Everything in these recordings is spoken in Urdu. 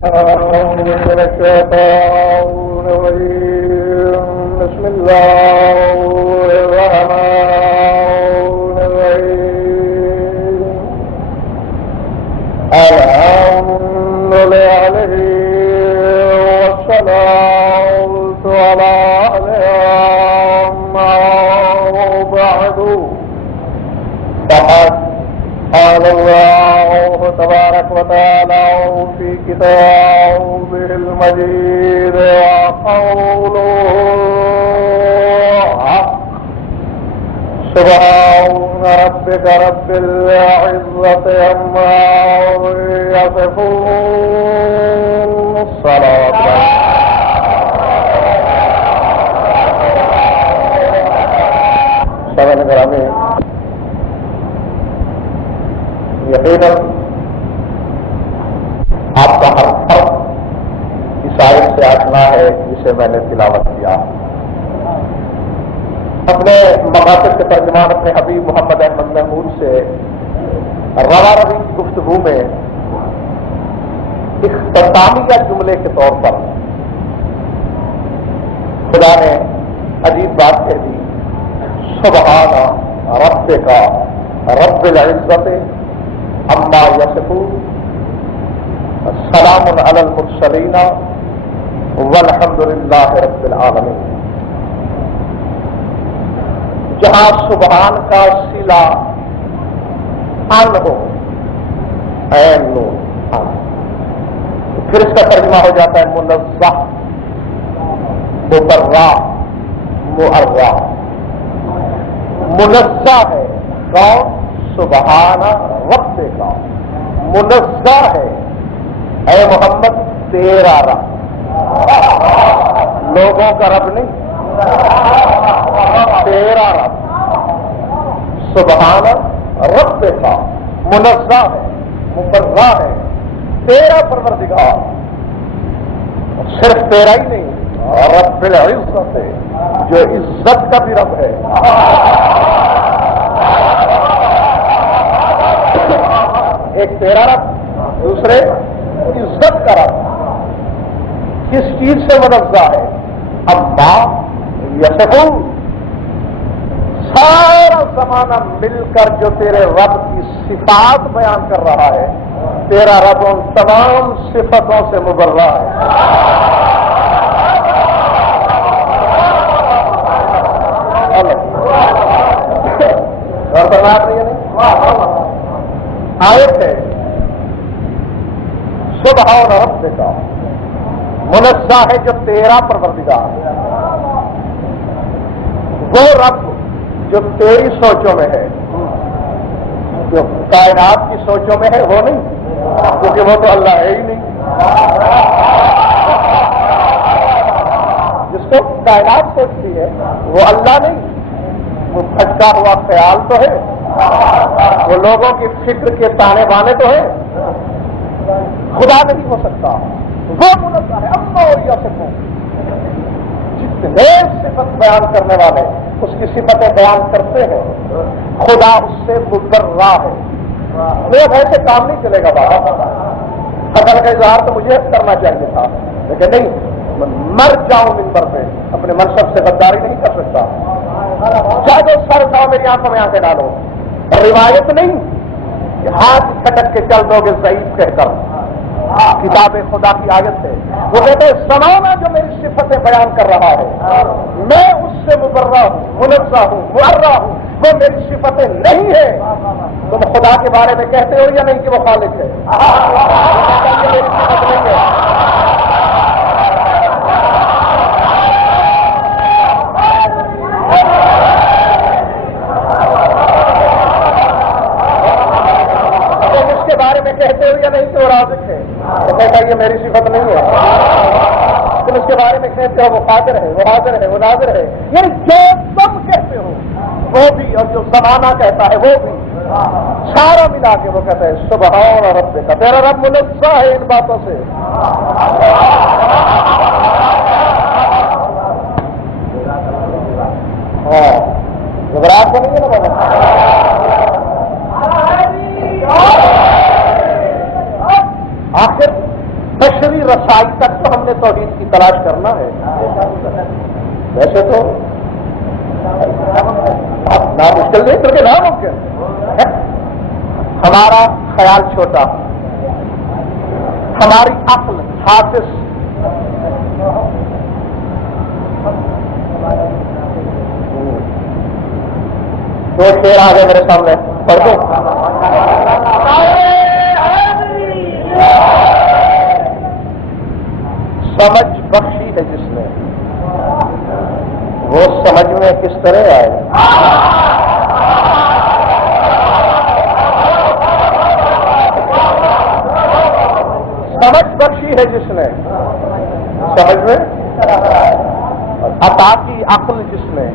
من الشيطان الرجيم. بسم الله الرحمن الرحيم. الحمد لله والصلاة على أما بعد. فقد قال الله تبارك وتعالى في كتابه المجيد وقوله حق. سبحان ربك رب العزة عما يصفون. الصلاة سبحان گرامی. یقیناً آپ کا ہر فرق اس آیت سے آشنا ہے جسے میں نے تلاوت کیا. اپنے مقاصد کے ترجمان اپنے حبیب محمد احمد محمود سے رواں روی کی گفتگو میں اختتامیہ جملے کے طور پر خدا نے عجیب بات کہہ دی. سبحان ربک رب العزت عما یصفون سلام علی المرسلین والحمد للہ رب العالمین. جہاں سبحان کا صلہ ان ہو، عین نون ان، پھر اس کا ترجمہ ہو جاتا ہے منزہ، مبرہ، معرہ. منزہ ہے کون؟ سبحان رب کا. منزہ ہے اے محمد تیرا رب، لوگوں کا رب نہیں، تیرا رب. سبحان رب کا، منزہ ہے، مبرہ ہے، تیرا پروردگار. صرف تیرا ہی نہیں، رب العزت ہے جو عزت کا بھی رب ہے. ایک تیرا رب، دوسرے عزت کا رب. کس چیز سے منزہ ہے؟ اما یصفون. سارا زمانہ مل کر جو تیرے رب کی صفات بیان کر رہا ہے، تیرا رب ان تمام صفتوں سے مبرہ ہے. اور بات نہیں ہے. آیت ہے سبحان ربک، منزہ ہے جو تیرا پروردگار ہے. وہ رب جو تیری سوچوں میں ہے، جو کائنات کی سوچوں میں ہے وہ نہیں، کیونکہ وہ تو اللہ ہے ہی نہیں. جس کو کائنات سوچتی ہے وہ اللہ نہیں، وہ بھٹکا ہوا خیال تو ہے، وہ لوگوں کی فکر کے تانے بانے تو ہے، خدا نہیں ہو سکتا. وہ منزہ ہے اما اور یصفون. جتنے صفت بیان کرنے والے اس کی صفتیں بیان کرتے ہیں، خدا اس سے مبرہ ہے. میرا ایسے کام نہیں چلے گا. بابا حسن کا اظہار تو مجھے کرنا چاہیے تھا، لیکن نہیں، مر جاؤں منبر پہ، اپنے منصب سے غداری نہیں کر سکتا. چاہے سر اٹھاؤ، میری آنکھوں میں آنکھیں ڈالو. روایت نہیں کہ ہاتھ کھٹک کے چل دو گے ضعیف کہہ کر. کتاب خدا کی آیت ہے. وہ کہتے ہیں زمانہ جو میری صفتیں بیان کر رہا ہے میں اس سے مبرہ ہوں، منزہ ہوں، معرہ ہوں. وہ میری صفتیں نہیں ہے. تم خدا کے بارے میں کہتے ہو یا نہیں کہ وہ خالق ہے؟ میری صفت نہیں ہے. کہتے ہو یا نہیں کہ وہ رازق ہے؟ تو کہتا یہ میری صفت نہیں ہے. تم اس کے بارے میں کہتے ہو وہ قادر ہے، وہ حاضر ہے، وہ ناظر ہے. یعنی جو تم کہتے ہو وہ بھی، اور جو زمانہ کہتا ہے وہ بھی، سارا ملا کے وہ کہتا ہے سبحان ربک. تیرا رب منزہ ہے ان باتوں سے. ہاں گھبراہٹ کو نہیں ہے نا بابا. آخر بشری رسائی تک تو ہم نے توحید کی تلاش کرنا ہے. ویسے تو نامشکل نہیں بلکہ ناممکن. ہمارا خیال چھوٹا، ہماری عقل حافظ. دو شعر آ گئے میرے سامنے، پڑھ دو. سمجھ بخشی ہے جس نے، وہ سمجھ میں کس طرح آئے. سمجھ بخشی ہے جس نے، سمجھ میں عطا کی عقل جس نے،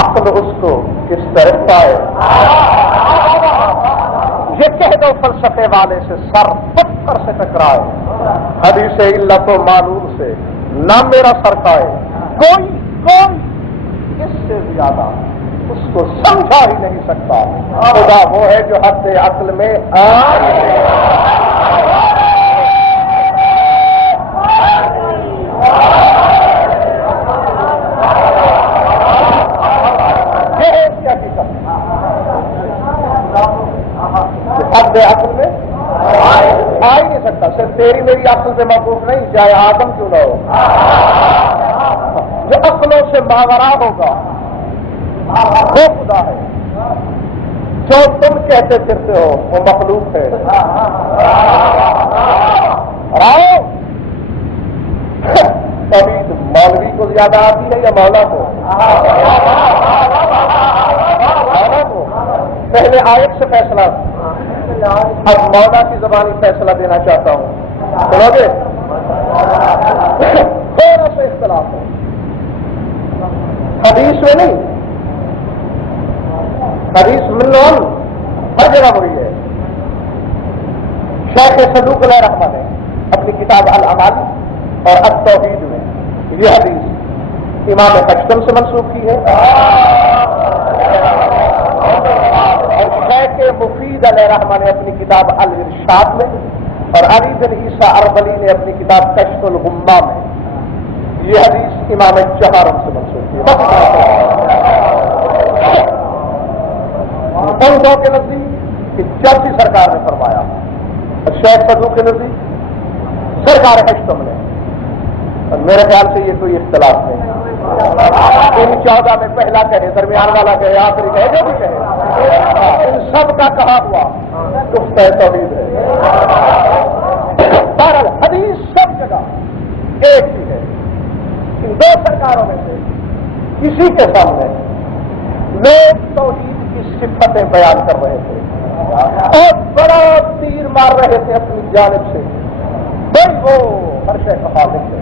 عقل اس کو کس طرح پائے. یہ کہہ دو فلسفے والے سے سر پتھر سے ٹکرائے، حدیث علت و معلوم سے نہ میرا سر کھائے. کوئی اس سے زیادہ اس کو سمجھا ہی نہیں سکتا. خدا وہ ہے جو حد عقل میں حد عقل میں آ ہی نہیں سکتا. صرف تیری میری عقل سے محفوظ نہیں، چاہے آدم کیوں نہ ہو. جو عقلوں سے ماورا ہوگا وہ خدا ہے. جو تم کہتے پھرتے ہو وہ مخلوق ہے. راؤ کبھی مولوی کو زیادہ آتی ہے یا مولا کو؟ مولا کو. پہلے آیت سے فیصلہ، اب مولا کی زبانی فیصلہ دینا چاہتا ہوں. سنو گے؟ تھوڑا سا اختلاف ہے، حدیث میں نہیں. حدیث ملون ہر جگہ ہوئی ہے. شیخ صدوق علیہ رحمہ نے اپنی کتاب الاعمال اور التوحید میں یہ حدیث امام خشتم سے منسوخ کی ہے. شیخ مفید علیہ رحمہ نے اپنی کتاب الارشاد میں، اور علی بن عیسیٰ اربلی نے اپنی کتاب کشف الغمہ میں یہ حدیث امام جہارم سے منسوخ کی ہے. ان دو کے نزدیک کہ چرسی سرکار نے فرمایا، اور شیخ صدوق کے نزدیک سرکار خشتم نے. اور میرے خیال سے یہ کوئی اختلاف نہیں. ان 14 میں پہلا کہے، درمیان والا کہے، آخری کہے، جو بھی کہے، ان سب کا کہا ہوا گفتہ توحید ہے. بہرحال حدیث سب جگہ ایک ہی ہے. ان دو سرکاروں میں سے کسی کے سامنے لوگ توحید کی صفتیں بیان کر رہے تھے اور بڑا تیر مار رہے تھے اپنی جانب سے. بھائی وہ ہر شے کا قادر ہے،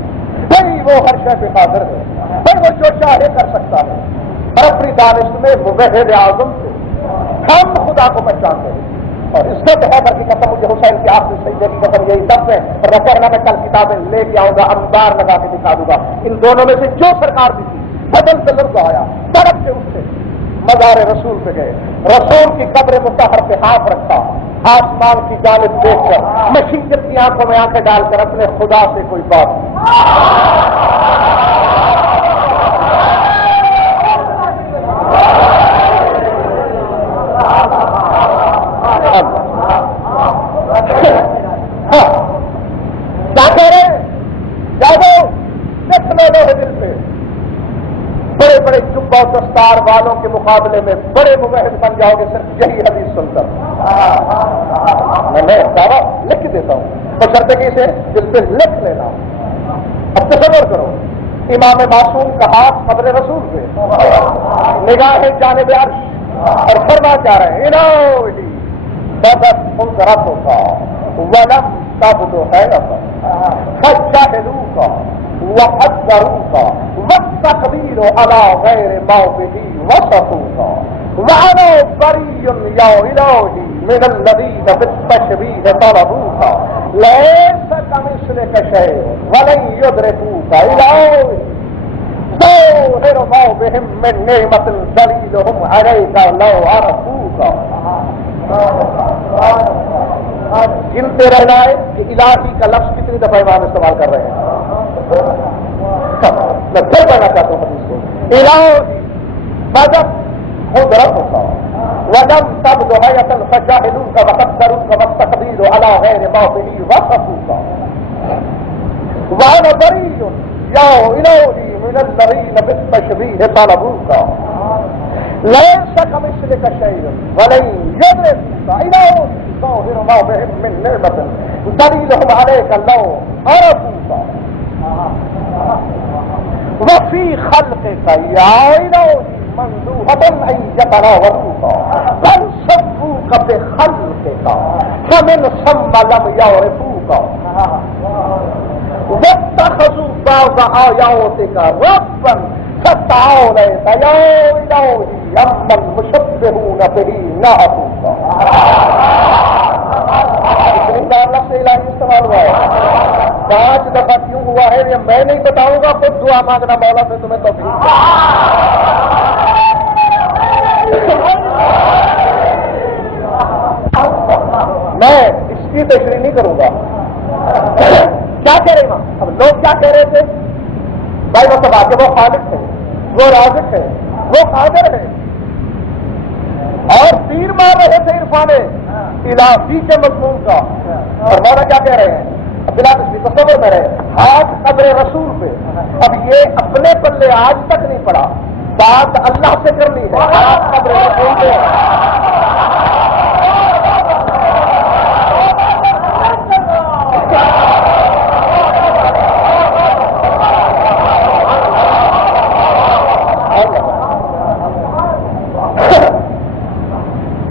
بھائی وہ ہر شے پہ قادر ہے، بھائی وہ جو چاہے کر سکتا ہے. اور اپنی دانش میں موحد اعظم سے ہم خدا کو پہچانتے ہیں. اور اس سے بہتر کی قسم، مجھے حسین کی آخری سجدے کی قسم یہی سب ہے. اور میں کہنا میں کل کتابیں لے کے آؤں گا، انبار لگا کے دکھا دوں گا. ان دونوں میں سے جو سرکار بھی تھی بدل سے لفظ آیا، طرف سے اٹھے مزار رسول پہ گئے، رسول کی قبر مطہر پہ ہاتھ رکھا، آسمان کی جانب دیکھ کر مشیت کی آنکھوں میں آنکھیں ڈال کر اپنے خدا سے کوئی بات بڑے جبہ دستار والوں کے مقابلے میں بڑے مبہد بن جاؤ گے صرف یہی حدیث سن کر. میں دعویٰ لکھ کے دیتا ہوں، بشرطیکہ سے دل پہ لکھ لینا. اب تصور کرو، امام معصوم کا ہاتھ قبر رسول پہ، نگاہ جانب عرش، اور فرما کیا رہے ہیں الہی بدت قدرتک ولم تبد خیرک فجهلوک وقدروك والتقدير على غير موضعه وصفوك وانا بريء يا الهي من الذين بالتشبيه طلبوك ليس كمثلك شيء ولن يدركوك الهي ظاهر ما بهم من نعمة دليلهم عليك لو عرفوك. گنتے رہنا ہے کہ الہی کا لفظ کتنی دفعہ امام استعمال کر رہے ہیں. میں پھر پڑھنا چاہتا ہوں حدیث کو. الہی بدت قدرتک ولم تبد حیۃ فجاہلوک وقدروک والتقدیر علی غیر موضعہ وصفوک وانا بریء یا الہی من الذین بالتشبیہ طلبوک ليس كمثلك شيء ولن يدركك إلهي ظاهر ما بهم من نعمة دليلهم عليك لو عرفوك وفي خلقك يا إلهي مندوحة أن يتناولوك بل سبوك بخلقك فمن ثم لم يعرفوك واتخذوا بعض آياتك ربا فتعاليت يا إلهي أما المشبهون به نعبوك. اتنی بار لفظ الہی استعمال ہوا ہے. 5 دفعہ کیوں ہوا ہے یہ میں نہیں بتاؤں گا، خود دعا مانگنا مولا سے تمہیں توفیق. میں اس کی تشریح نہیں کروں گا. کیا کہہ رہے ہیں اب لوگ کیا کہہ رہے تھے بھائی؟ وہ سب آ کے وہ خالق ہے، وہ رازق ہے، وہ قادر ہے، اور تیر مار رہے تھے عرفان الہی کے مضمون کا. اور مولا کیا کہہ رہے ہیں؟ بلا کچھ تصور میں رہے ہاتھ قبر رسول پہ. اب یہ اپنے پلے آج تک نہیں پڑا، بات اللہ سے کرنی ہے. ہاتھ قبر رسول پہ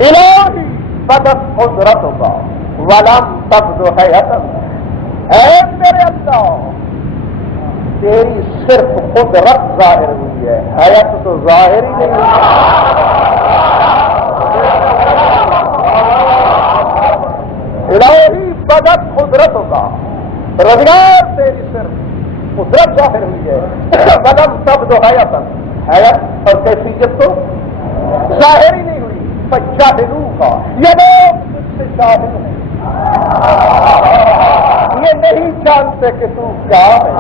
الہی بدت قدرتک ولم تبد حیۃ. اے میرے اللہ تیری صرف قدرت ظاہر ہوئی ہے، حیات تو ظاہر ہی نہیں ہوئی. الہی بدت قدرتک روزگار تیری صرف قدرت ظاہر ہوئی ہے. ولم تبد حیۃ، حیات اور کیفیت تو ظاہر ہی نہیں ہوئی. فجاہلوک یہ لوگ تجھ سے جاہل ہیں، یہ نہیں جانتے کہ تو کیا ہے.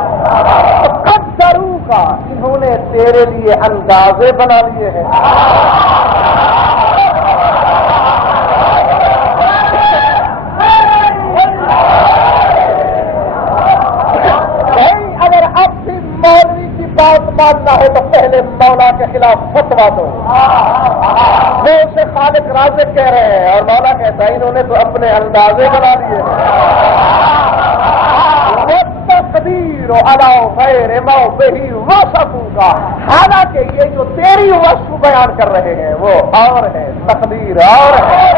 قدروک انہوں نے تیرے لیے اندازے بنا لیے ہیں. اگر اب بھی مولوی کی بات ماننا ہے تو پہلے مولا کے خلاف فتوا دو. وہ اسے خالق رازق کہہ رہے ہیں اور مولا کہتا ہے انہوں نے تو اپنے اندازے بنا لیے. تقدیر علی غیر موضعہ وصفوک، حالانکہ یہ جو تیری وصف بیان کر رہے ہیں وہ اور ہے، تقدیر اور ہے.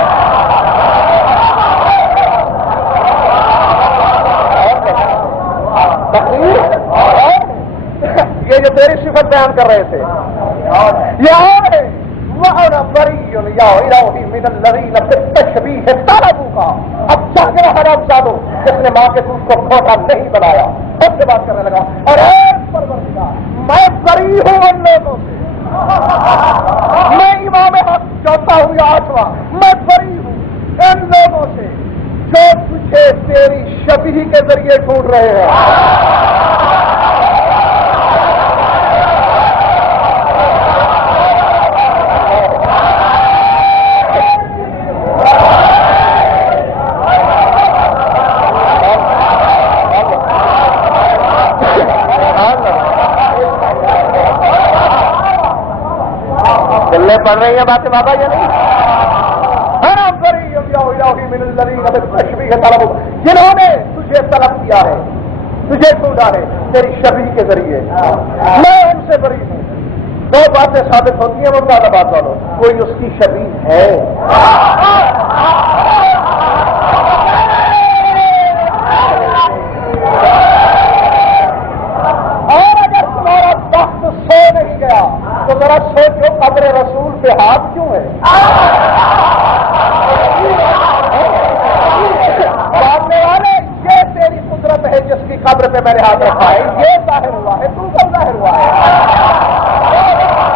تقدیر یہ جو تیری صفت بیان کر رہے تھے یہ اور ہے. وَأَنَا بَرِيٌّ يَا إِلَٰهِ مِنَ الَّذِينَ بِالتَّشْبِيهِ طَلَبُوكَ. اب جا کے حرام زادو جس نے ماں کے دودھ کو کھوٹا نہیں بنایا اس سے بات کرنے لگا. اور پروردگار میں بری ہوں ان لوگوں سے، میں امام حق چوتھا ہوں یا 8واں، میں بری ہوں ان لوگوں سے جو تجھے تیری شبیہ کے ذریعے ڈھونڈ رہے ہیں. پڑھ رہی ہیں باتیں بابا یہ نہیں. جنہوں نے تجھے طلب کیا ہے، تجھے ڈھونڈا ہے تیری شبیہ کے ذریعے، میں ان سے بری ہوں. 2 باتیں ثابت ہوتی ہیں مراد آباد والوں، کوئی اس کی شبیہ ہے اور اگر تمہارا وقت سو نہیں گیا تو ذرا سوچو قبر رسول پہ ہاتھ کیوں ہے؟ ماننے والے یہ تیری قدرت ہے جس کی قبر پہ میں نے ہاتھ رکھا ہے، یہ ظاہر ہوا ہے، تو کب ظاہر ہوا ہے؟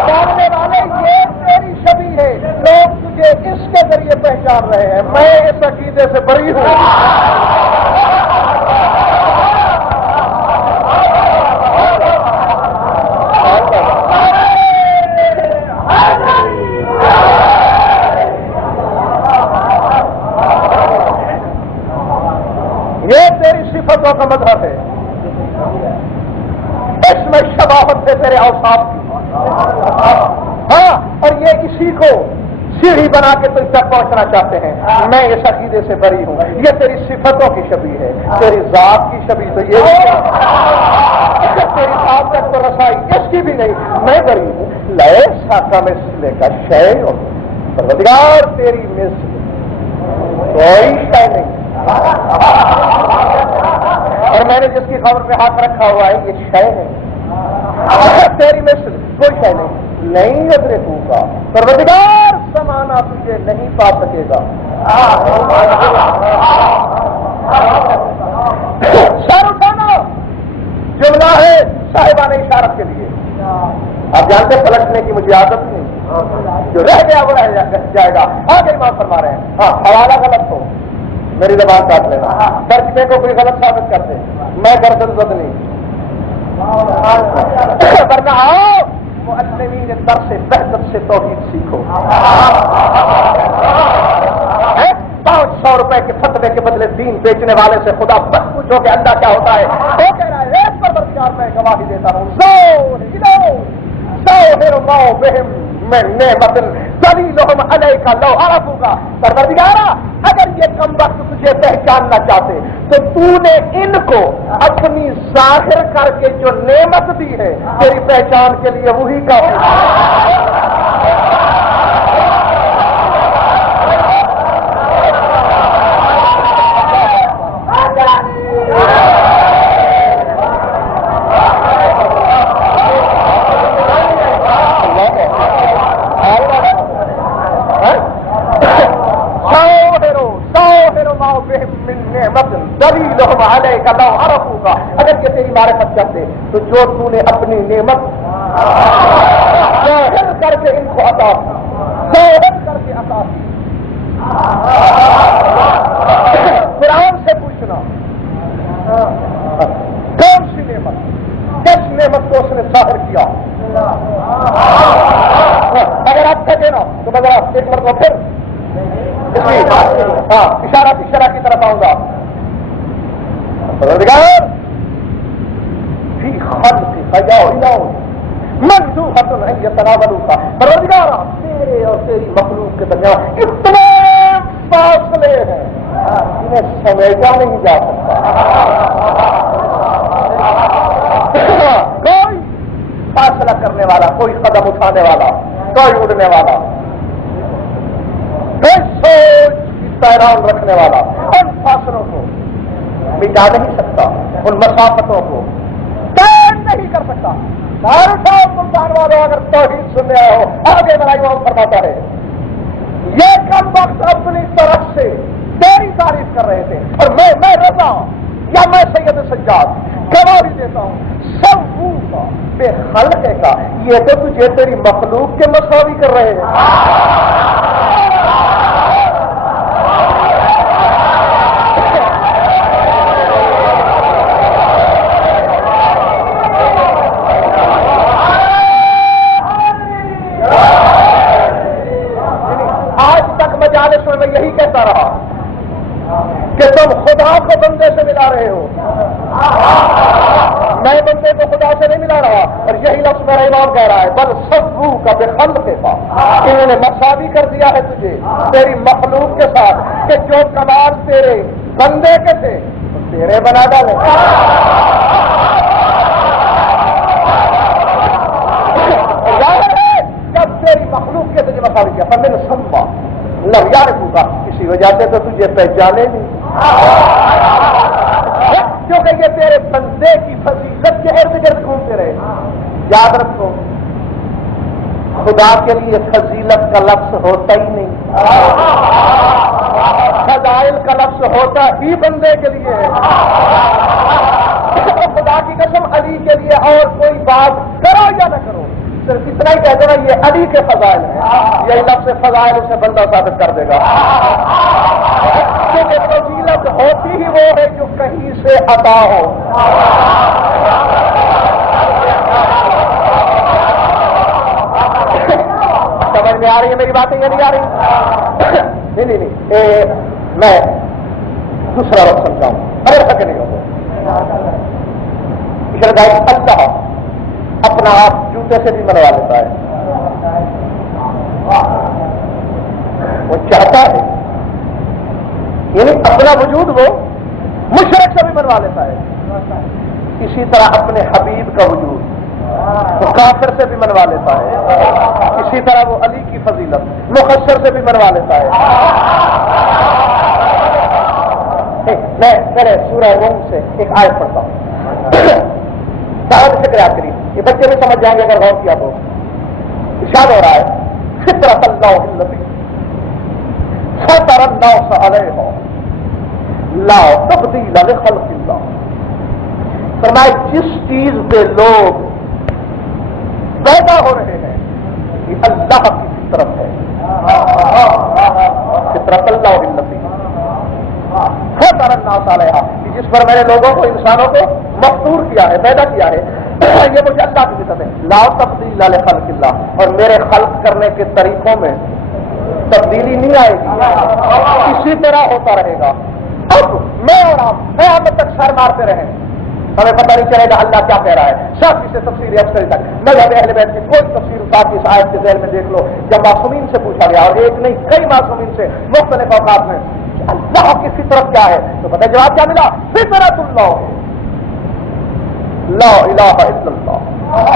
ماننے والے یہ تیری شبیہ ہے، لوگ تجھے اس کے ذریعے پہچان رہے ہیں. میں اس عقیدے عقیدے سے بری ہوں. یہ تیری صفتوں کا مذہب ہے. اس میں شباہت ہے تیرے اوصاف کی. ہاں، اور یہ اسی کو سیڑھی بنا کے تجھ تک پہنچنا چاہتے ہیں. میں اس عقیدے سے بری ہوں. یہ تیری صفتوں کی شبیہ ہے. تیری ذات کی شبیہ تو یہ تیری ذات تک تو رسائی اس کی بھی نہیں. میں بری ہوں. لئے ساکا مثلے کا شے پروردگار تیری مثل کوئی شے نہیں. اور میں نے جس کی خبر پہ ہاتھ رکھا ہوا ہے یہ شے ہے. تیری مثل کوئی شے نہیں ادرکوں گا. پروردگار زمانہ تجھے نہیں پا سکے گا. سر اٹھانا جملہ ہے صاحبان اشارت کے لیے. آپ جانتے پلٹنے کی مجھے عادت نہیں. جو رہ گیا وہ رہ جائے گا. آگے امام فرما رہے ہیں. ہاں، حوالہ غلط ہو میری زبان کاٹ لینا. ترجمے کو کوئی غلط ثابت کرتے میں گردن زد نہیں. ورنہ آؤ معلمین درس سے بہتر سے توحید سیکھو. 500 روپے کے فتوے کے بدلے دین بیچنے والے سے خدا بس پوچھو کہ اللہ کیا ہوتا ہے. وہ کہہ رہا ہے ایک پروردگار میں گواہی دیتا ہوں. پروردگارا اگر یہ کم وقت تجھے پہچاننا چاہتے تو تو نے ان کو اپنی ظاہر کر کے جو نعمت دی ہے تیری پہچان کے لیے وہی کافی. اگر یہ تیری معرفت کرتے تو جو تو نے اپنی نعمت ظاہر کر کے ان کو عطا ظاہر کر کے عطا. قرآن سے پوچھنا کون سی نعمت کس نعمت کو اس نے ظاہر کیا. اگر آپ تھکے نا تو میں ایک مرتبہ پھر ہاں اشارہ کی طرف آؤں گا. پروردگار فی خلق فجاؤ منذوحۃ ان یتناولوک. پروردگار تیرے اور تیری مخلوق کے درمیان اتنے فاصلے ہیں انہیں سمیٹا نہیں جا سکتا. کوئی فاصلہ کرنے والا, کوئی قدم اٹھانے والا, کوئی اڑنے والا, کوئی سوچ کی پیران رکھنے والا ان فاصلوں کو مٹا نہیں سکتا, ان مسافتوں کو طے نہیں کر سکتا. ملتان والوں اگر توحید سننے آئے ہو آگے بڑھائی امام فرماتا ہے یہ کم وقت اپنی طرف سے تیری تعریف کر رہے تھے اور میں رضا یا میں سید سجاد گواہی دیتا ہوں سب کا بے خلقے کا. یہ تو تجھے تیری مخلوق کے مساوی کر رہے ہیں. میں یہی کہتا رہا کہ تم خدا کو بندے سے ملا رہے ہو, میں بندے کو خدا سے نہیں ملا رہا. اور یہی لفظ میرا امام کہہ رہا ہے بل سبو کا بے خلقے کا. انہوں نے مساوی کر دیا ہے تجھے تیری مخلوق کے ساتھ کہ جو کمال تیرے بندے کے تھے تو تیرے بنا ڈالے. ظاہر ہے جب تیری مخلوق کے تجھے مساوی کیا پر میں نے سمجھا لویار ہوگا اسی وجہ سے تو تجھے پہچانے نہیں کیونکہ یہ تیرے بندے کی فضیلت کے ارد گرد گھومتے رہے. یاد رکھو خدا کے لیے فضیلت کا لفظ ہوتا ہی نہیں, فضائل کا لفظ ہوتا ہی بندے کے لیے ہے. خدا کی قسم علی کے لیے اور کوئی بات کرو یا نہ کرو صرف اتنا ہی کہہ دینا یہ علی کے فضائل ہیں. یہی لفظ فضائل اسے بندہ ثابت کر دے گا. کیونکہ فضیلت ہوتی ہی وہ ہے جو کہیں سے عطا ہو. سمجھ میں آ رہی ہے میری باتیں یا نہیں آ رہی؟ نہیں میں دوسرا وقت سمجھاؤں. ارے سکے نہیں ہوگا. اللہ اپنا آپ جوتے سے بھی منوا لیتا ہے. وہ چاہتا ہے یعنی اپنا وجود وہ مشرک سے بھی بنوا لیتا ہے. اسی طرح اپنے حبیب کا وجود وہ کافر سے بھی منوا لیتا ہے. اسی طرح وہ علی کی فضیلت مخصر سے بھی منوا لیتا ہے. میں میرے سورہ روم سے ایک آیت پڑھتا ہوں. فکر یاد کریے, یہ بچے بھی سمجھ جائیں گے اگر غور کیا تو. ارشاد ہو رہا ہے فطرت اللہ التی فطر الناس علیہا لا تبدیل لخلق اللہ. فرمایا جس چیز پہ لوگ پیدا ہو رہے ہیں یہ اللہ کی فطرت ہے. فطرت اللہ التی فطر الناس علیہا, جس پر میں نے لوگوں کو انسانوں کو مفطور کیا ہے, پیدا کیا ہے, یہ مجھے اللہ کی فطرت ہے. لا تبدیل لخلق اللہ, اور میرے خلق کرنے کے طریقوں میں تبدیلی نہیں آئے گی, اسی طرح ہوتا رہے گا. اب میں اور آپ قیامت تک سر مارتے رہیں, ہمیں پتہ نہیں چلے گا اللہ کیا کہہ رہا ہے. شافعی سے تفسیر افسری تک مذہب اہل بیت کی کوئی تفسیر اتار کی اس آیت کے ذیل میں دیکھ لو. جب معصومین سے پوچھا گیا, اور ایک نہیں کئی معصومین سے مختلف اوقات میں, اللہ کی فطرت کیا ہے, تو پتہ جواب کیا ملا؟ فطرت اللہ لا الہ الا اللہ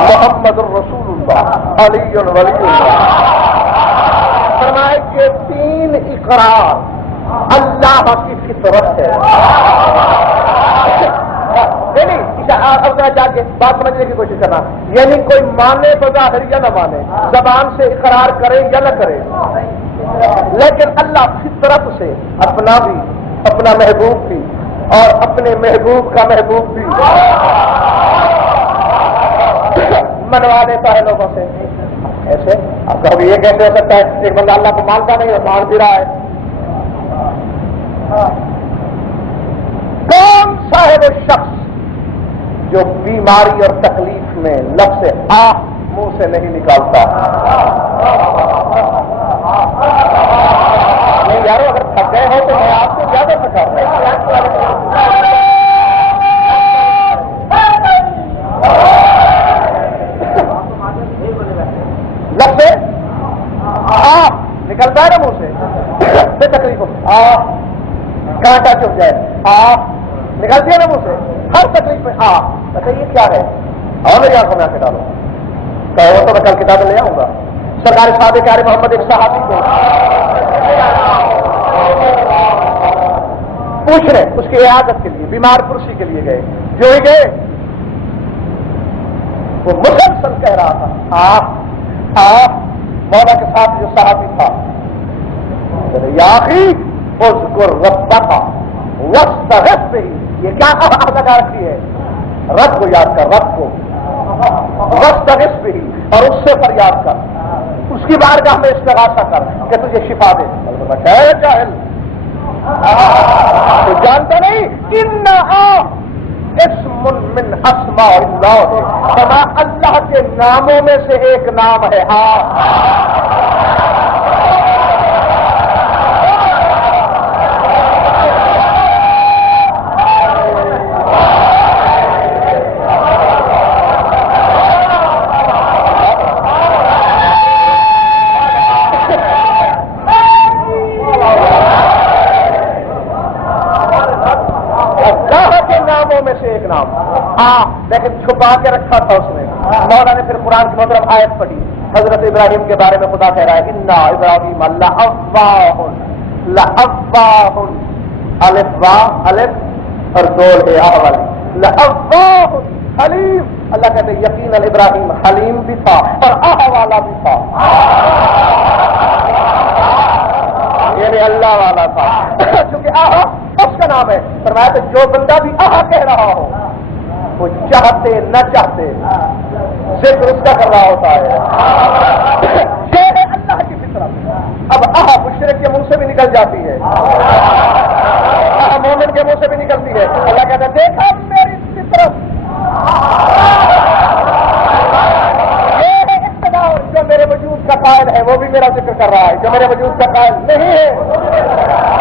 محمد الرسول اللہ علی ولی اللہ. فرمائے کہ 3 اقرار اللہ کی فطرت ہے. نہیں اب جا کے بات سمجھنے کی کوشش کرنا, یعنی کوئی مانے تو ظاہر یا نہ مانے, زبان سے اقرار کرے یا نہ کرے, لیکن اللہ فطرت سے اپنا بھی, اپنا محبوب بھی, اور اپنے محبوب کا محبوب بھی منوا دیتا ہے لوگوں سے. ایسے اب کبھی یہ کیسے ہو سکتا ہے ایک بندہ اللہ کو مانتا نہیں اور مان بھی رہا ہے؟ کون سا ہے وہ شخص جو بیماری اور تکلیف میں لفظ منہ سے نہیں نکالتا؟ نہیں یارو, اگر تھک گئے ہو تو میں آپ کو زیادہ تھکا رہا ہوں. لفظ نکلتا ہے نا منہ سے, تکلیف ہو, کانٹا چپ جائے, نکلتی ہے نا منہ سے, ہر تکلیف میں یہ کیا ہے؟ اور میری آنکھوں میں آ کے ڈالو, کہو تو میں کل کتابیں لے آؤں گا. سرکار صاحب پیارے محمد ایک صحابی کو پوچھ رہے اس کی عیادت کے لیے, بیمار پرسی کے لیے گئے. جو ہی گئے وہ مسلسل کہہ رہا تھا مولا کے ساتھ جو صحابی تھا, یا اخی اذکر ربک واستغفر به. یہ کیا لگا رکھی ہے؟ رب کو یاد کر, رب کو واستغفر به, اور اس سے فریاد کر, اس کی بارگاہ میں استغاثہ کر کہ تجھے شفا دے. جاہل تو جانتا نہیں انہا اسم من اسماء اللہ, اللہ کے ناموں میں سے ایک نام ہے. لیکن چھپا کے رکھا تھا اس نے. مولا نے پھر قرآن کی محترم آیت پڑھی, حضرت ابراہیم کے بارے میں خدا کہہ رہا ہے انا ابراہیم لأواہ الف واو الف اور دول ہے والی, لأواہ حلیم. اللہ کہتے ہیں یقینا ابراہیم حلیم بھی تھا اور والا بھی تھا, یعنی اللہ والا تھا. چونکہ اس کا نام ہے. فرمایا تو جو بندہ بھی کہہ رہا ہو وہ چاہتے نہ چاہتے ذکر اس کا کر رہا ہوتا ہے. یہ ہے اللہ کی فطرت. اب مشرک کے منہ سے بھی نکل جاتی ہے. مومن کے منہ سے بھی نکلتی ہے. اللہ کہتا ہے دیکھا میری فطرت، جو میرے وجود کا قائل ہے وہ بھی میرا ذکر کر رہا ہے، جو میرے وجود کا قائل نہیں ہے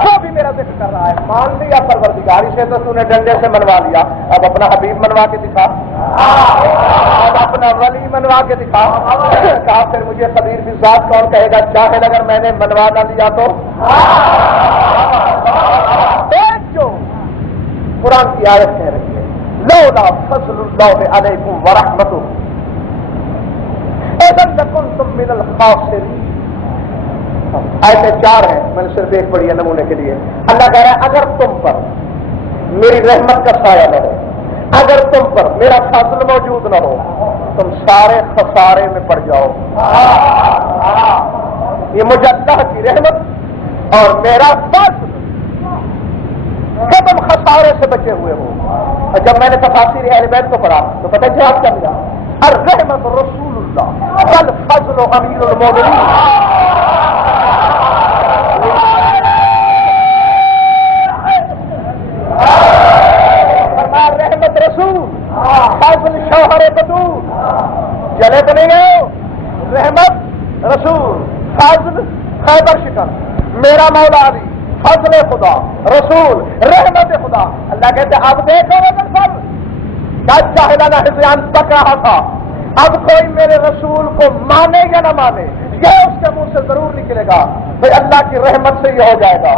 وہ بھی میرا ذکر کر رہا ہے. مان لیا پروردگار سے تو نے ڈنڈے سے منوا لیا، اب اپنا حبیب منوا کے دکھا، اب اپنا ولی منوا کے دکھا. کہا پھر مجھے خبیر بھی ذات کون کہے گا؟ جاہل اگر میں نے منوا نہ لیا تو. جو قرآن کی آیت کہہ رہی ہے لولا فضل اللہ علیکم ورحمتہ لکنتم من الخاسرین. آیتیں 4 ہیں، میں نے صرف ایک پڑھی ہے نمونے کے لیے. اللہ کہہ رہا ہے اگر تم پر میری رحمت کا سایہ نہ ہو، اگر تم پر میرا فضل موجود نہ ہو، تم سارے خسارے میں پڑ جاؤ. یہ مجھے اللہ کی رحمت اور میرا فضل کہ تم خسارے سے بچے ہوئے ہو. اور جب میں نے تفاسیر اہل بیت کو پڑھا تو پتہ جواب کیا ملا؟ الرحمت رسول اللہ والفضل امیر المومنین. رحمت رسول، فضل شوہر بطول. چلے تو نہیں گئے؟ رحمت رسول، فضل خیبر شکن، میرا مولا علی، فضل خدا، رسول، رحمت خدا. اللہ کہتے اب دیکھو فضل جاہلانہ ہذیان تک رہا تھا، اب کوئی میرے رسول کو مانے یا نہ مانے یہ اس کے منہ سے ضرور نکلے گا بھائی اللہ کی رحمت سے یہ ہو جائے گا.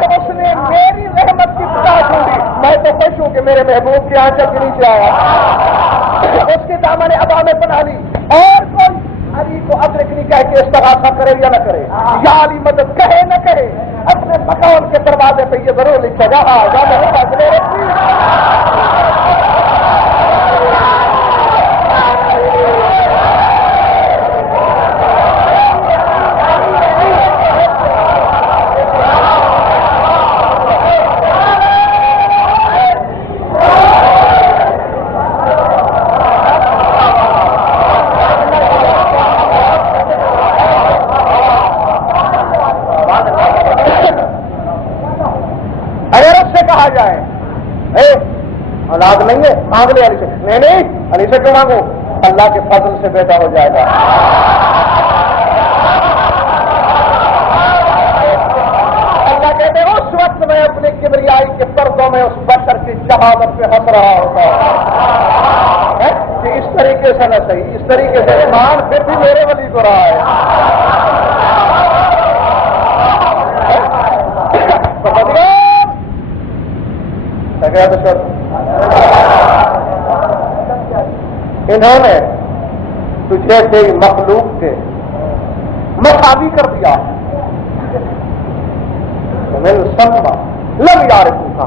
جب اس نے میری رحمت کی پتا چھوڑی، میں تو خوش ہوں کہ میرے محبوب کے آنچل کے نیچے آیا، اس کے دامن ابا میں پناہ لی. اور کوئی علی کو ادرک نہیں کہہ کے استغاثہ کرے یا نہ کرے، یا علی مدد کہے نہ کہے، اپنے مکان کے دروازے پہ یہ ضرور لکھے گا ہاں جائے اولاد نہیں ہے مانگ لے علی سے. نہیں علی سے کیوں مانگو؟ اللہ کے فضل سے بیٹا ہو جائے گا. اللہ کہتے ہیں اس وقت میں اپنے کبریائی کے پردوں میں اس بشر کی شہادت پہ ہنس رہا ہوتا کہ اس طریقے سے نہ صحیح، اس طریقے سے ایمان پھر بھی میرے ولی کو رہا ہے. انہوں نے تجھے تیری مخلوق کے مساوی کر دیا. سنما لم یار پوچھا،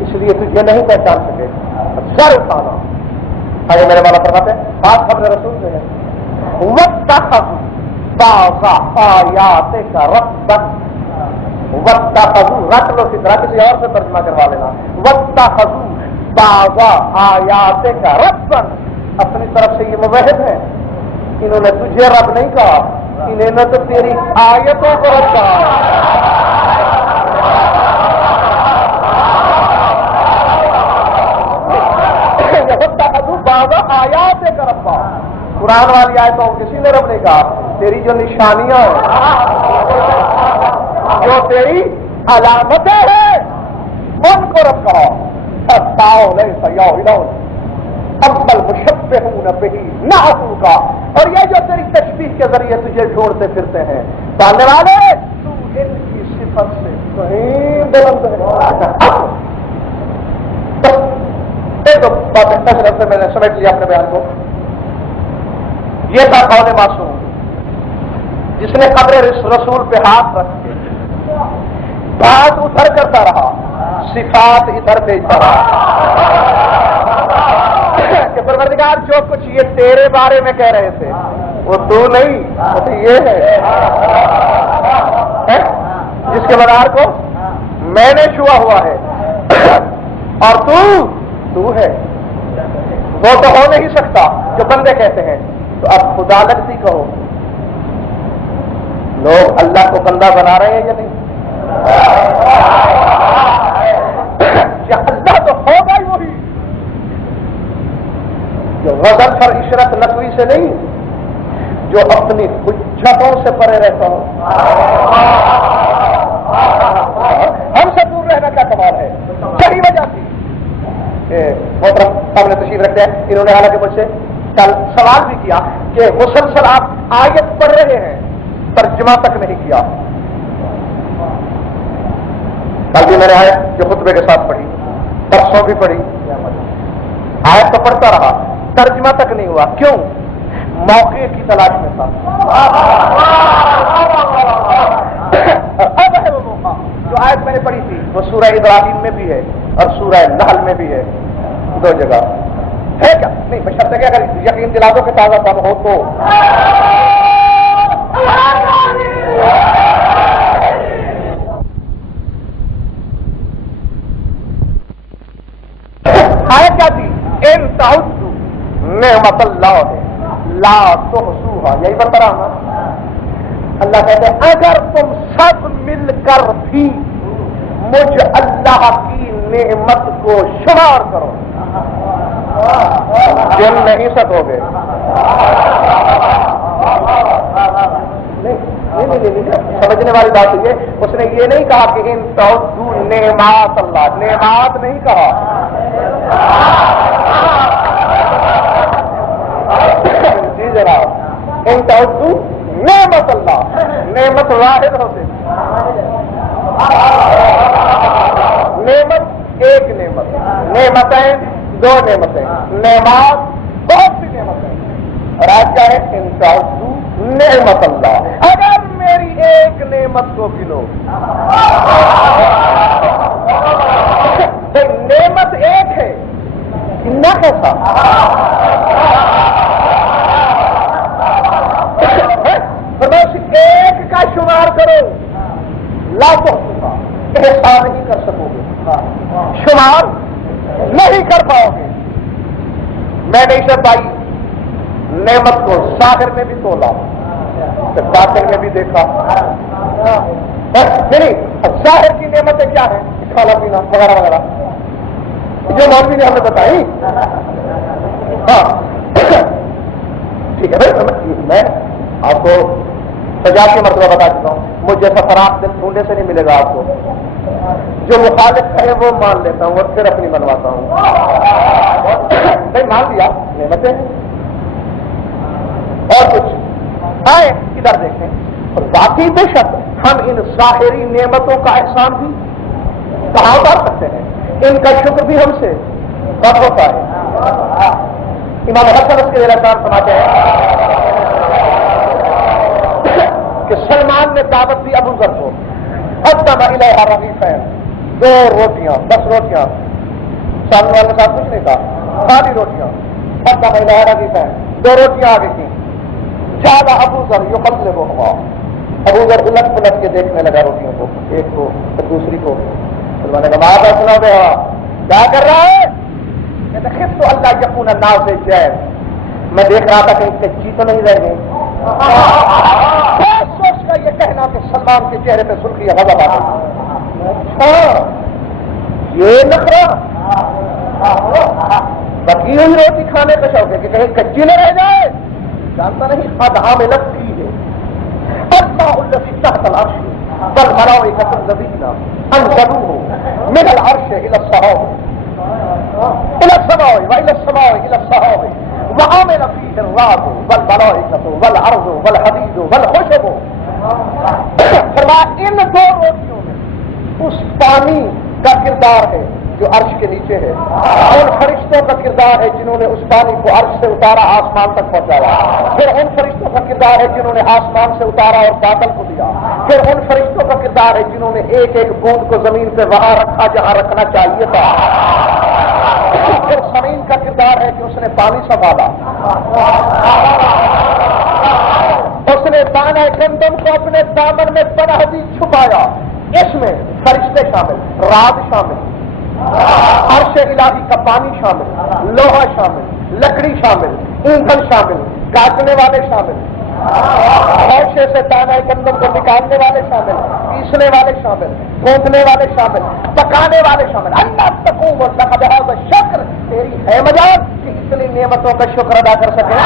اس لیے تجھے نہیں پہچان سکے. سر اٹھانا آئے میرے والا فرماتے ہیں بات خبر رسول سے ہے. آیات کا واتخذوا رکھ لو فطرہ، کسی اور سے ترجمہ کروا لینا. واتخذوا بعض آیات کا ربا، اپنی طرف سے یہ موحد ہے. انہوں نے تجھے رب نہیں کہا، انہوں نے تو تیری آیتوں کو رب کہا. واتخذوا بعض آیات کا ربا، قرآن والی آیتوں کو کسی نے رب نہیں کہا. تیری جو نشانیاں ہیں، جو تیری علامتیں ہیں، ان کو رب کہا. کا اور یہ جو تیری تشبیہ کے ذریعے تجھے چھوڑتے پھرتے ہیں ڈالنے والے، تو ان کی صفت سے کہیں بلند ہے. ایک دو باتیں سے میں نے سمیٹ لیا اپنے بیان کو. یہ تھا قول معصوم جس نے قبر رسول پہ ہاتھ رکھ کے بات ادھر کرتا رہا، صفات ادھر بھیجتا رہا کہ پروردگار جو کچھ یہ تیرے بارے میں کہہ رہے تھے وہ تو نہیں، تو یہ ہے جس کے مدار کو میں نے چھوا ہوا ہے اور تو ہے. وہ تو ہو نہیں سکتا جو بندے کہتے ہیں. تو اب خدا لگتی کہو، لوگ اللہ کو بندہ بنا رہے ہیں یا نہیں؟ کیا اللہ تو ہوگا ہی وہی جو غزل پر عشرت نقوی سے نہیں، جو اپنی حجتوں سے پرے رہتا ہو. ہم سے دور رہنا کا کمال ہے. یہی وجہ تھی محترم سامنے تشریف رکھتے ہیں، انہوں نے حالانکہ مجھ سے کل سوال بھی کیا کہ مسلسل آپ آیت پڑھ رہے ہیں، ترجمہ تک نہیں کیا. کل بھی میں نے آیت جو خطبے کے ساتھ پڑھی، پرسوں بھی پڑھی، آیت تو پڑھتا رہا، ترجمہ تک نہیں ہوا. کیوں؟ موقع کی تلاش میں تھا. اب ہے وہ موقع. جو آیت میں نے پڑھی تھی وہ سورہ ابراہیم میں بھی ہے اور سورہ نحل میں بھی ہے، دو جگہ ہے. کیا نہیں بشرط ہے کہ اگر یقین دلا دو کہ تازہ دم ہو تو آیت کیا تھی؟ ان تعدوا نعمت اللہ لا تحصوها. یہی بتا رہا ہوں. اللہ کہتے ہیں اگر تم سب مل کر بھی مجھ اللہ کی نعمت کو شمار کرو جن نہیں سکو گے. سمجھنے والی بات یہ، اس نے یہ نہیں کہا کہ ان تعدوا نعمات اللہ، نعمات نہیں کہا. جی جناب، ان تعدوا نعمت اللہ، نعمت واحد ہوتے، نعمت ایک نعمت، نعمتیں دو نعمتیں، نعمات بہت سی نعمتیں. اور آج کیا ہے؟ ان تعدوا نعمت اللہ. اگر میری ایک نعمت کو گنو، نعمت ایک ہے، گننا کیسا؟ ایک کا شمار کرو، لاکھوں کا احسان نہیں کر سکو گے، شمار نہیں کر پاؤ گے. میں نے اسے پائی نعمت کو ظاہر میں بھی تولا، باطن میں بھی دیکھا. نہیں، ظاہر کی نعمتیں کیا ہیں؟ کھانا پینا وغیرہ وغیرہ جو مولوی نے ہمیں بتائی. ہاں ٹھیک ہے بھائی، میں آپ کو سجا کے مرتبہ بتا چکا ہوں. مجھے فراق دل ڈھونڈے سے نہیں ملے گا آپ کو. جو مخالف ہے وہ مان لیتا ہوں اور پھر اپنی منواتا ہوں. نہیں مان لیا نعمتیں اور کچھ آئے ادھر دیکھیں. اور باقی بے شک ہم ان ظاہری نعمتوں کا احسان بھی کہاں اتار سکتے ہیں، ان کا شکر بھی ہم سے کب ہوتا ہے. امام حسن اس کے احسان سماتے ہیں کہ سلمان نے دعوت دی ابو ذر کو، قدم الیہ رغیفین، 2 روٹیاں، 10 روٹیاں، سامنے والے کے ساتھ کچھ نہیں تھا، خالی روٹیاں. قدم الیہ رغیفین، 2 روٹیاں آگے تھیں. زیادہ ابو ذر یقلبہما، ابو ذر الٹ پلٹ کے دیکھنے لگا روٹیوں کو، ایک کو پھر دوسری کو. سلمان نے کہا ماذا صنع بہا، کیا کر رہا ہے؟ کہتے خفت اللہ یکون الناس جیز، میں دیکھ رہا تھا کہ اس سے جی تو نہیں رہ گئی. سوچ کر یہ کہنا کہ سلمان کے چہرے پہ سرخی غضب آ گئی. یہ نخرا بکی ہوئی روٹی کھانے کا شوق ہے کہ کہیں کچی نہ رہ جائے. جانتا نہیں خدہا میں لگتی ہے اللہ الذی تحت العرش والملائکۃ الذین انزلوه من العرش الى السماء الى السماء والى السماء الى السماء وعمل فيه الرعد والملائکۃ والارض والحدید والخشب. فرمایا ان 2 روٹیوں میں اس پانی کا کردار ہے جو عرش کے نیچے ہے، ان فرشتوں کا کردار ہے جنہوں نے اس پانی کو عرش سے اتارا آسمان تک پہنچایا، پھر ان فرشتوں کا کردار ہے جنہوں نے آسمان سے اتارا اور بادل کو دیا، پھر ان فرشتوں کا کردار ہے جنہوں نے ایک ایک بوند کو زمین پہ وہاں رکھا جہاں رکھنا چاہیے تھا، پھر زمین کا کردار ہے کہ اس نے پانی سنبھالا، اس نے دانہ گندم کو اپنے دامن میں پناہ دی چھپایا. اس میں فرشتے شامل، رات شامل، عرش الہی کا پانی شامل، لوہا شامل، لکڑی شامل، ایندھن شامل، کاٹنے والے شامل، خوشے سے دانا گندم کو نکالنے والے شامل، پیسنے والے شامل، گوندنے والے شامل، پکانے والے شامل. اللہ تقوم لقد هذا الشکر، تیری ہے مجال کہ اتنی نعمتوں کا شکر ادا کر سکے.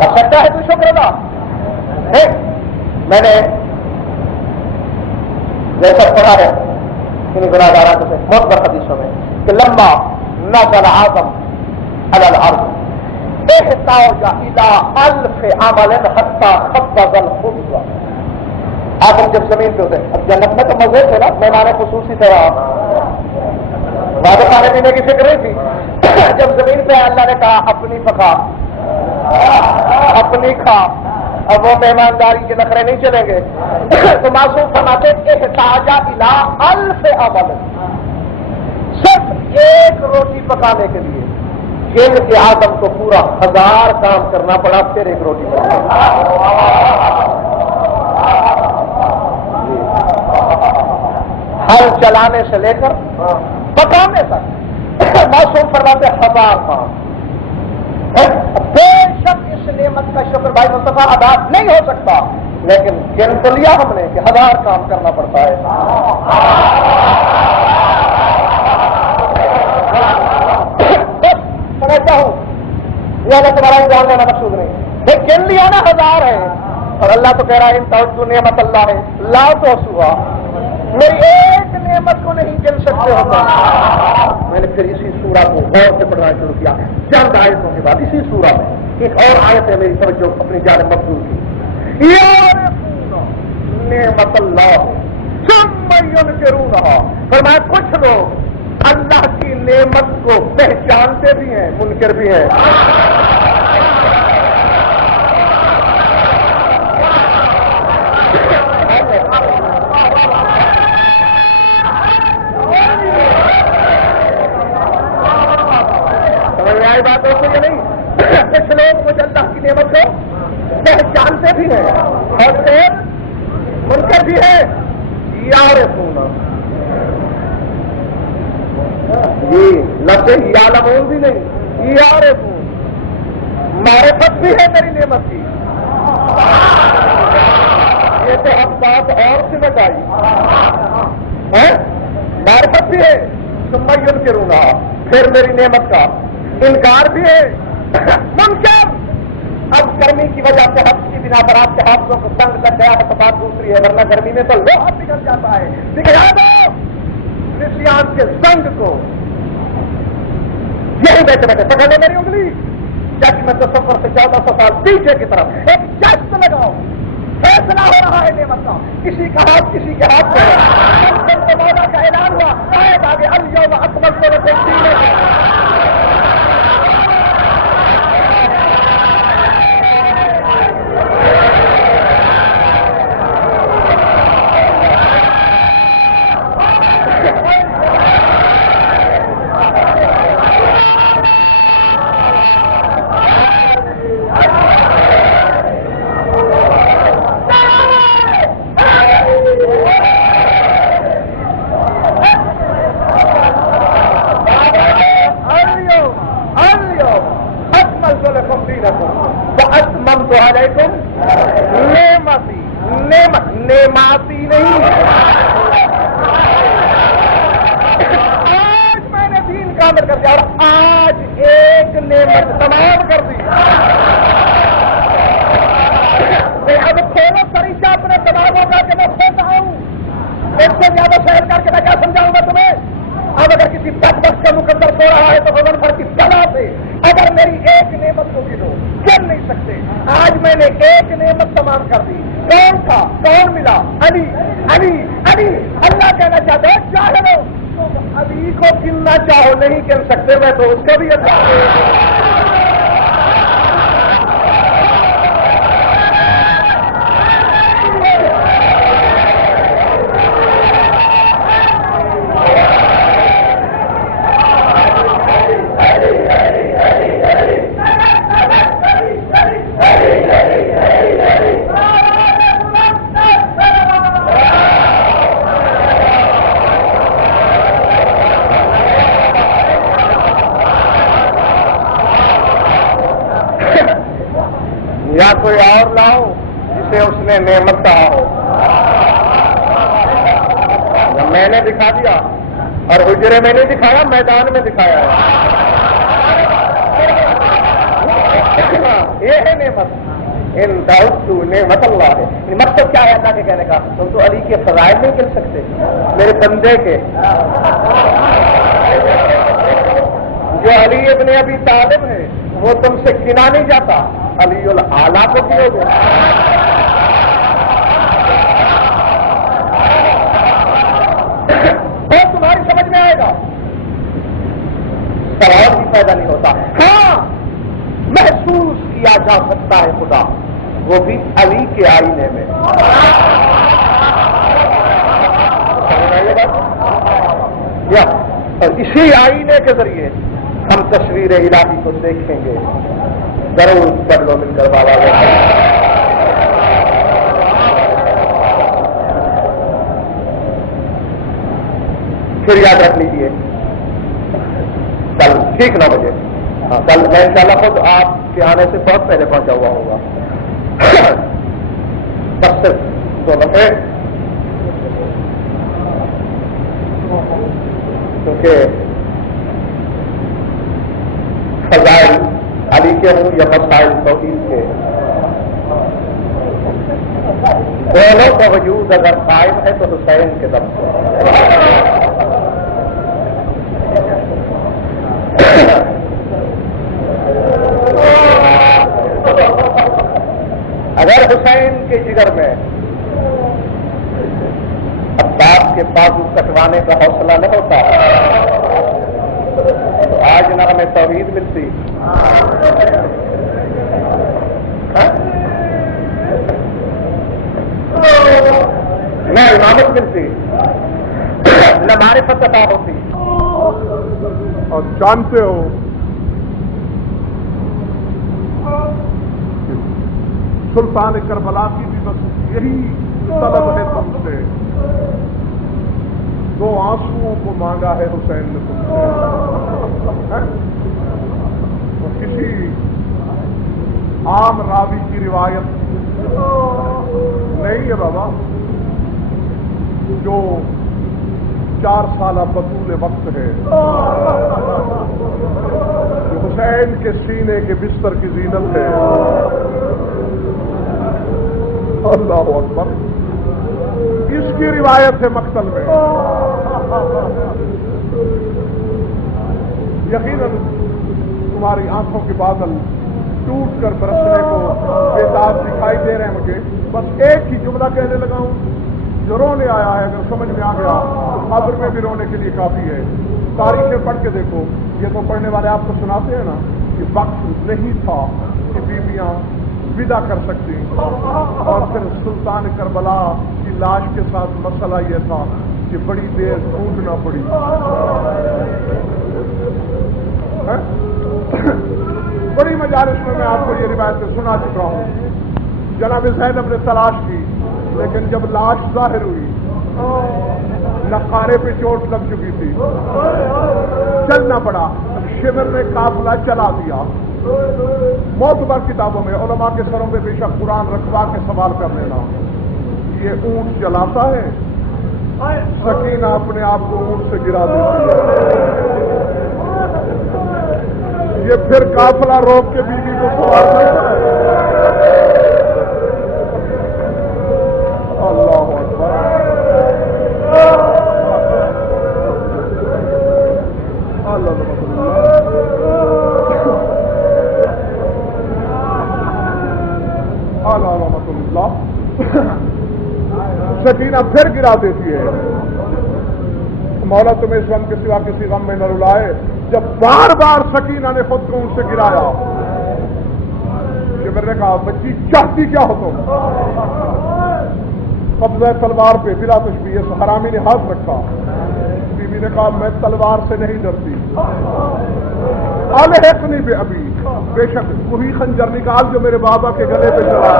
کر سکتا ہے تو شکر ادا. میں نے جیسا پڑھا ہے ان گناہگاروں سے مثبت حدیثوں میں کہ لما نزل آدم علی الارض احتاج الى الف عمل حتى خبز الخبز. آدم جب زمین پہ ہوتے، اب جنت میں تو مزے تھے نا، مہمان خصوصی تھے، وہاں تو کھانے پینے کی فکر نہیں تھی. جب زمین پہ اللہ نے کہا اپنی پکا اپنی کھا، اب وہ مہمانداری کے نخرے نہیں چلیں گے. تو معصوم فرماتے احتاج الى الف عمل، صرف ایک روٹی پکانے کے لیے جن کے آدم کو پورا 1000 کام کرنا پڑا پھر ایک روٹی پکانا. ہل چلانے سے لے کر پکانے تک معصوم فرماتے 1000 کام. بے شک اس نعمت کا شکر بھائی مصطفیٰ ادا نہیں ہو سکتا، لیکن گن تو لیا ہم نے کہ 1000 کام کرنا پڑتا ہے. بس سمجھتا ہوں یہ تمہارا جان لینا مقصود نہیں، گن لیا نا 1000 ہے، اور اللہ تو کہہ رہا ہے ان توجہ نعمت اللہ ہے لا تو ہوا، میری ایک نعمت کو نہیں گن سکتے ہوتا. میں نے پھر اسی سورہ کو غور سے پڑھنا شروع کیا. چند آیتوں کے بعد اسی سورہ میں ایک اور آیت ہے میری توجہ اپنی جانب مبذول کی. یعرفون نعمت اللہ ثم ینکرونہا. فرمایا کچھ لوگ اللہ کی نعمت کو پہچانتے بھی ہیں منکر بھی ہیں. بات ہو کہ نہیں، کچھ لوگ مجھے اللہ کی نعمت کو پہچانتے بھی ہیں اور پھر منکر بھی ہیں. یعرفون جی لفظ یعلمون بھی نہیں، یعرفون معرفت بھی ہے میری نعمت کی. یہ تو اب بات اور سمجھ آئی. معرفت بھی ہے ثم ینکرونہا، پھر میری نعمت کا انکار بھی ہے. منکر اب گرمی کی وجہ سے حد کی بنا پر آپ کے ہاتھوں کو تنگ لگ گیا تو بات دوسری ہے، ورنہ گرمی میں تو لوہا پگھل جاتا ہے. دکھا دو نسیان کے زنگ کو، یہی بیٹھے بیٹھے پکڑ لو میری انگلی، جب میں تصور سے 1400 سال پیچھے کی طرف ایک جشن لگاؤ. فیصلہ ہو رہا ہے نعمت کا، کسی کا ہاتھ کسی کے ہاتھ میں مولا کا اعلان ہوا. آئے آگے الیوم اکملت لکم دینکم. نعمتی نہیں، آج میں نے دین کامل کر دیا اور آج ایک نعمت تمام کر دی. اب کھولو طریقہ اپنے دماغوں کا کہ میں سوتا ہوں، اس سے زیادہ شہر کر کے میں کیا سمجھاؤں گا تمہیں. اب اگر کسی بدبخت کا مقدر سو رہا ہے تو فضل پر کی بنا سے اگر میری ایک نعمت کو گنو چل نہیں سکتے. آج میں نے ایک نعمت تمام کر دی. کون تھا؟ کون ملا؟ علی. علی علی اللہ کہنا چاہتے ہیں چاہے تم علی کو گننا چاہو نہیں گن سکتے، میں تو اس کا بھی اللہ. کوئی اور لاؤ جسے اس نے نعمت کہا ہو. میں نے دکھا دیا اور حجرے میں نہیں دکھایا، میدان میں دکھایا ہے. یہ ہے نعمت. ان دعوت نعمت اللہ ہے. مقصد کیا ہے اللہ کے کہنے کا؟ تم تو علی کے فضائل نہیں مل سکتے، میرے بندے کے. جو علی ابن ابی طالب ہے وہ تم سے کنا نہیں جاتا، علی الاعلیٰ کو کیے گے. تو تمہاری سمجھ میں آئے گا، سوال ہی پیدا نہیں ہوتا. ہاں محسوس کیا جا سکتا ہے خدا، وہ بھی علی کے آئینے میں. یا اور اسی آئینے کے ذریعے ہم تصویر الہی کو دیکھیں گے. ضرور پڑھ لو مل کر بابا. پھر یاد رکھ لیجیے کل ٹھیک 9 بجے. ہاں کل میں انشاءاللہ خود آپ کے آنے سے بہت پہلے پہنچا ہوا ہوگا. بس صرف 2 دفعے، کیونکہ فضائل علی کے ہوں یا مسائل توحید کے، دونوں کا وجود اگر قائم ہے تو حسین کے دم سے. اگر حسین کے جگر میں عباس کے بازو کٹوانے کا حوصلہ نہ ہوتا تو آج نہ ہمیں توحید ملتی، نہ امامت ملتی، نہ معرفت عطا ہوتی. اور جانتے ہو سلطان کربلا کی بھی بس یہی طلب ہے تم سے. 2 آنسوؤں کو مانگا ہے حسین نے تم سے. تو کسی عام راوی کی روایت نہیں ہے بابا، جو 4 سالہ بطول وقت ہے، جو حسین کے سینے کے بستر کی زینت ہے. اللہ اکبر. اس کی روایت ہے مقتل میں. یقیناً تمہاری آنکھوں کے بادل ٹوٹ کر برسنے کو بےتاب دکھائی دے رہے ہیں مجھے. بس ایک ہی جملہ کہنے لگا ہوں جو رونے آیا ہے. اگر سمجھ میں آ گیا تو قبر میں بھی رونے کے لیے کافی ہے. تاریخیں پڑھ کے دیکھو. یہ تو پڑھنے والے آپ کو سناتے ہیں نا کہ وقت نہیں تھا کہ بیویاں ودا کر سکتی، اور پھر سلطان کربلا کی لاش کے ساتھ مسئلہ یہ تھا کہ بڑی دیر ڈھونڈنا پڑی. بڑی مجالس میں آپ کو یہ روایتیں سنا چکا ہوں. جناب زینب نے تلاش کی، لیکن جب لاش ظاہر ہوئی نقارے پہ چوٹ لگ چکی تھی، چلنا پڑا. شمر نے قافلہ چلا دیا. معتبر کتابوں میں علماء کے سروں پہ بے شک قرآن رکھوا کے سوال کر لینا. یہ اونٹ جلاتا ہے، سکینہ اپنے آپ کو اونٹ سے گرا دیتی ہے. یہ پھر قافلہ روک کے بیوی کو سوال کرتا ہے. اللہ اکبر. رحمت اللہ. سکینہ پھر گرا دیتی ہے. مولا تمہیں اس غم کے سوا کسی غم میں نہ رلائے. جب بار بار سکینہ نے خود کو ان سے گرایا، شمر نے کہا بچی چاہتی کیا ہو تم؟ قبضہ تلوار پہ بلا تشبیہ اس حرامی نے ہاتھ رکھا. بیوی نے کہا میں تلوار سے نہیں ڈرتی. الحقنی بے ابی، بے شک وہی خنجر نکال جو میرے بابا کے گلے پہ چلا،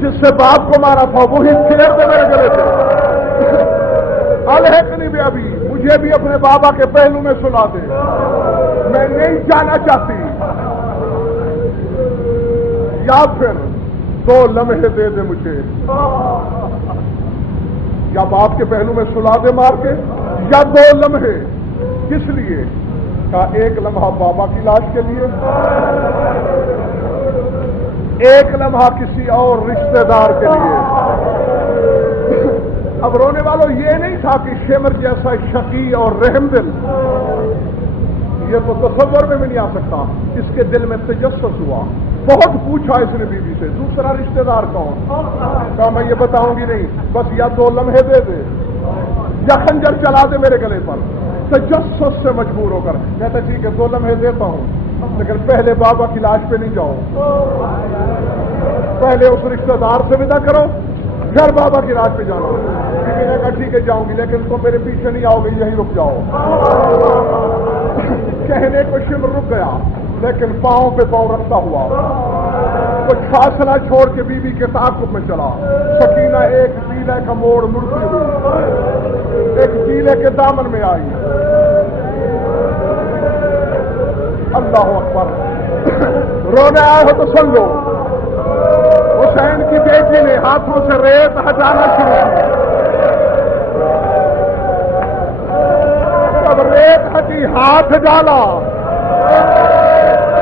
جس سے باپ کو مارا تھا وہی پھیر دے میرے گلے پہ. الحقنی بے ابی، مجھے بھی اپنے بابا کے پہلو میں سلا دے، میں نہیں جانا چاہتی. یا پھر 2 لمحے دے دے مجھے، یا باپ کے پہلو میں سلا دے مار کے، یا 2 لمحے۔ کس لیے؟ کہا 1 لمحہ بابا کی لاش کے لیے، 1 لمحہ کسی اور رشتہ دار کے لیے۔ اب رونے والوں یہ نہیں تھا کہ شمر جیسا شقی اور رحم دل، یہ تو تصور میں بھی نہیں آ سکتا۔ اس کے دل میں تجسس ہوا، بہت پوچھا اس نے بیوی سے دوسرا رشتہ دار کون؟ کہا میں یہ بتاؤں گی نہیں، بس یا 2 لمحے دے دے یا خنجر چلا دے میرے گلے پر۔ تجسس سے مجبور ہو کر کہتا ٹھیک ہے 2 لمحے دیتا ہوں، لیکن پہلے بابا کی لاش پہ نہیں جاؤ، پہلے اس رشتہ دار سے ودا کرو پھر بابا کی لاش پہ جانا۔ بیوی نے کہا ٹھیک ہے جاؤں گی، لیکن تم میرے پیچھے نہیں آؤ گے، یہیں رک جاؤ۔ کہنے کو شمر رک گیا، لیکن پاؤں پہ پاؤں رکھتا ہوا کچھ فاصلہ چھوڑ کے بیوی کے تعاقب میں چلا۔ سکینہ ایک پیلے کا موڑ مڑتی ہوئی ایک پیلے کے دامن میں آئی۔ اللہ اکبر، رونے آئے ہو تو سن لو، حسین کی بیٹی نے ہاتھوں سے ریت ہٹانا شروع کی۔ جب ریت ہٹی ہاتھ ڈالا،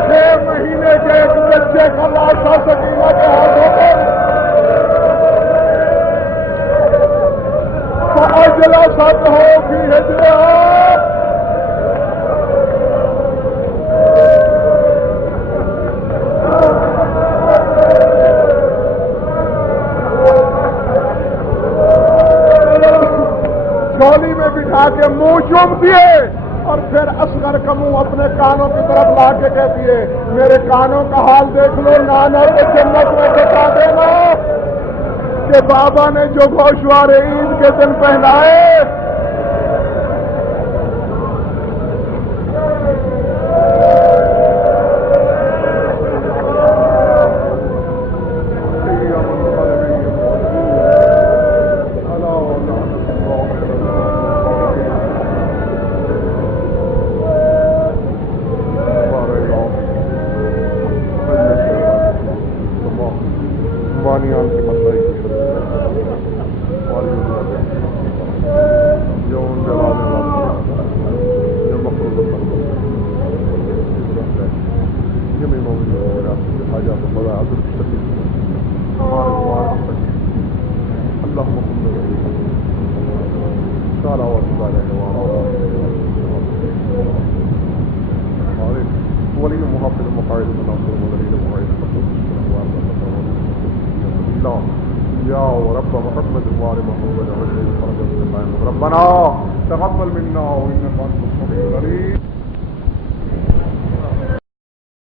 6 مہینے کے ایک بچے کا لاشا سکینہ کے ہاتھوں پر اجلست ہو فی ہجرہا۔ جھولی میں بٹھا کے منہ چوم دیے اور پھر اصغر کا منہ اپنے کانوں کی طرف لا کے کہتی ہے میرے کانوں کا حال دیکھ لو، نانا کو جنت میں بتا دینا کہ بابا نے جو گوشوارے عید کے دن پہنائے ربنا تقبل منا وإنك أنت السميع العليم